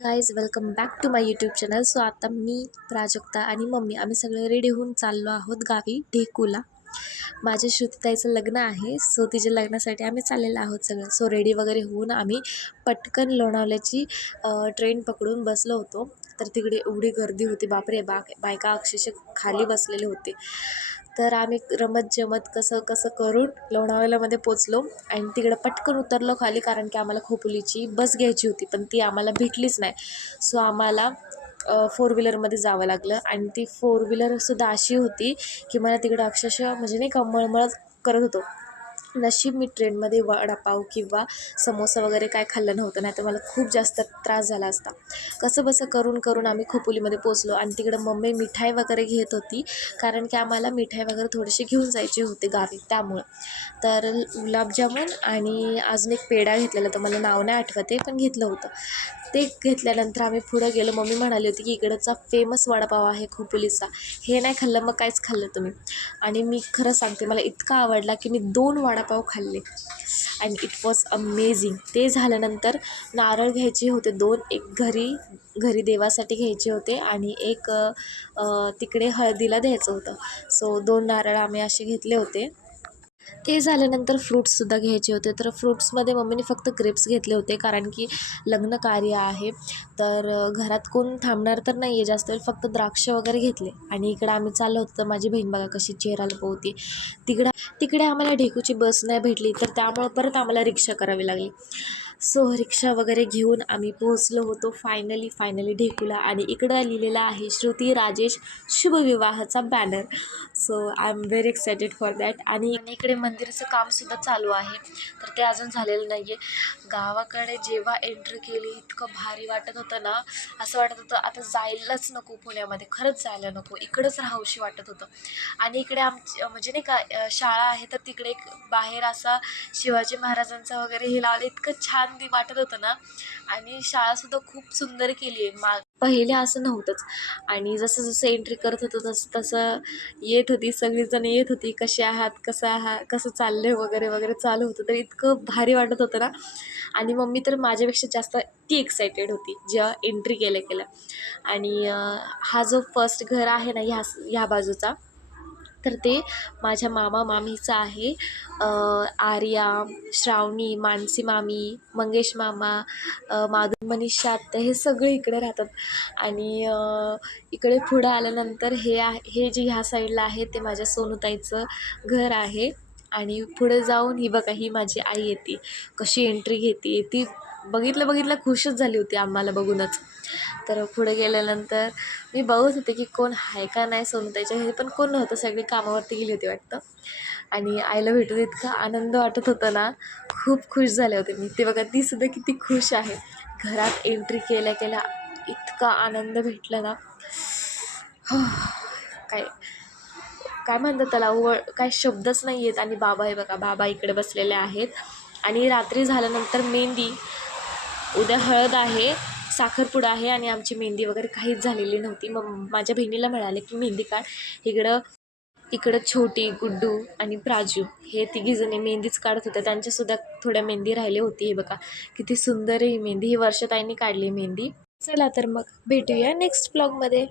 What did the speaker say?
Guys welcome back to my YouTube channel. So आता मी प्राजक्ता आणि मम्मी आम्ही सगळे रेडी होऊन चाललो आहोत गावी ढेकूला. माझ्या श्रुतीताईचं लग्न आहे. सो तिच्या लग्नासाठी आम्ही चाललेलो आहोत सगळं. सो रेडी वगैरे होऊन आम्ही पटकन लोणावल्याची ट्रेन पकडून बसलो होतो. तर तिकडे एवढी गर्दी होती, बापरे, बायका अक्षरशः खाली बसलेले होते. तर आम्ही रमत जमत कसं कसं करून लोणावळ्यामध्ये पोचलो आणि तिकडं पटकन उतरलो खाली, कारण की आम्हाला खोपोलीची बस घ्यायची होती, पण ती आम्हाला भेटलीच नाही. सो आम्हाला फोर व्हीलरमध्ये जावं लागलं आणि ती फोर व्हीलरसुद्धा अशी होती की मला तिकडं अक्षरशः म्हणजे नाही का मळमळ करत होतो. नशीब मी ट्रेनमध्ये वडापाव किंवा समोसा वगैरे काय खाल्लं नव्हतं, नाही तर मला खूप जास्त त्रास झाला असता. कसंबसं करून करून आम्ही खोपोलीमध्ये पोचलो आणि तिकडं मम्मी मिठाई वगैरे घेत होती, कारण की आम्हाला मिठाई वगैरे थोडीशी घेऊन जायची होती गावी, त्यामुळं. तर गुलाबजामुन आणि अजून एक पेढा घेतलेला, तर मला नाव नाही आठवते, पण घेतलं होतं. ते घेतल्यानंतर आम्ही पुढं गेलो. मम्मी म्हणाली होती की इकडचा फेमस वडापाव आहे खोपोलीचा, हे नाही खाल्लं मग काहीच खाल्लं तुम्ही. आणि मी खरं सांगते, मला इतका आवडला की मी 2 वडापाव खाल्ले आणि इट वॉज अमेझिंग. ते झाल्यानंतर नारळ घ्यायचे होते 2, एक घरी देवासाठी घ्यायचे होते आणि एक तिकडे हळदीला द्यायचं होतं. सो 2 नारळ आम्ही असे घेतले होते. ते झाल्यानंतर फ्रूट्ससुद्धा घ्यायचे होते. तर फ्रूट्समध्ये मम्मीने फक्त ग्रेप्स घेतले होते, कारण की लग्न कार्य आहे. तर घरात कोण थांबणार तर नाही आहे जास्त वेळ, फक्त द्राक्ष वगैरे घेतले. आणि इकडं आम्ही चाललो होतो, तर माझी बहीण बघा कशी चेहरा लपवते. तिकडे आम्हाला ढेकूची बस नाही भेटली, तर त्यामुळं परत आम्हाला रिक्षा करावी लागली. सो रिक्षा वगैरे घेऊन आम्ही पोहोचलो होतो फायनली ढेकूला. आणि इकडं लिहिलेलं आहे श्रुती राजेश शुभविवाहाचा banner. So I am very excited for that. आणि इकडे मंदिराचं कामसुद्धा चालू आहे, तर ते अजून झालेलं नाही आहे. गावाकडे जेव्हा एंट्री केली इतकं भारी वाटत होतं ना, असं वाटत होतं आता जायलाच नको पुण्यामध्ये, खरंच जायला नको, इकडंच राहावंशी वाटत होतं. आणि इकडे आमची म्हणजे नाही का शाळा आहे, तर तिकडे एक बाहेर असा शिवाजी महाराजांचा वगैरे हे लावलं, इतकं छान वाटत होतं ना. आणि शाळासुद्धा खूप सुंदर केली आहे. पहिले असं नव्हतंच. आणि जसं जसं एंट्री करत होतं तसं तसं येत होती, सगळीजण येत होती, कसे आहात, कसं चाललं वगैरे वगैरे चालू होतं. तर इतकं भारी वाटत होतं ना. आणि मम्मी तर माझ्यापेक्षा जास्त ती एक्सायटेड होती जेव्हा एंट्री केल्या. आणि हा जो फर्स्ट घर आहे ना ह्या बाजूचा, तर ते माझ्या मामा मामीचं आहे. आर्या, श्रावणी, मानसी मामी, मंगेश मामा, मनीषा आत्या, हे सगळे इकडे राहतात. आणि इकडे पुढं आल्यानंतर हे जे ह्या साईडला आहे ते माझ्या सोनूताईचं घर आहे. आणि पुढे जाऊन ही बघा, ही माझी आई येते, कशी एंट्री घेते ती. बघितलं खुशच झाली होती आम्हाला बघूनच. तर पुढे गेल्यानंतर मी बघत होते की कोण आहे का नाही सोनूताईच्या घरी, पण कोण नव्हतं, सगळी कामावरती गेली होती वाटतं. आणि आईला भेटून इतका आनंद वाटत होता ना, खूप खुश झाले होते मी. ते बघा, ती सुद्धा किती खुश आहे. घरात एंट्री केल्या इतका आनंद भेटला ना, काय काय म्हणतात त्याला, काय शब्दच नाही आहेत. आणि बाबा हे बघा, बाबा इकडे बसलेले आहेत. आणि रात्री झाल्यानंतर मेहंदी, उद्या हळद आहे, साखरपुडा आहे आणि आमची मेहंदी वगैरे काहीच झालेली नव्हती. मग माझ्या बहिणीला मिळाले की मेहंदी काढ. इकडं छोटी, गुड्डू आणि प्राजू हे तिघीजणी मेहंदीच काढत होत्या. त्यांच्यासुद्धा थोड्या मेहंदी राहिली होती. हे बघा किती सुंदर आहे ही मेहंदी, ही वर्षाताईंनी काढली मेहंदी. चला तर मग भेटूया नेक्स्ट ब्लॉगमध्ये.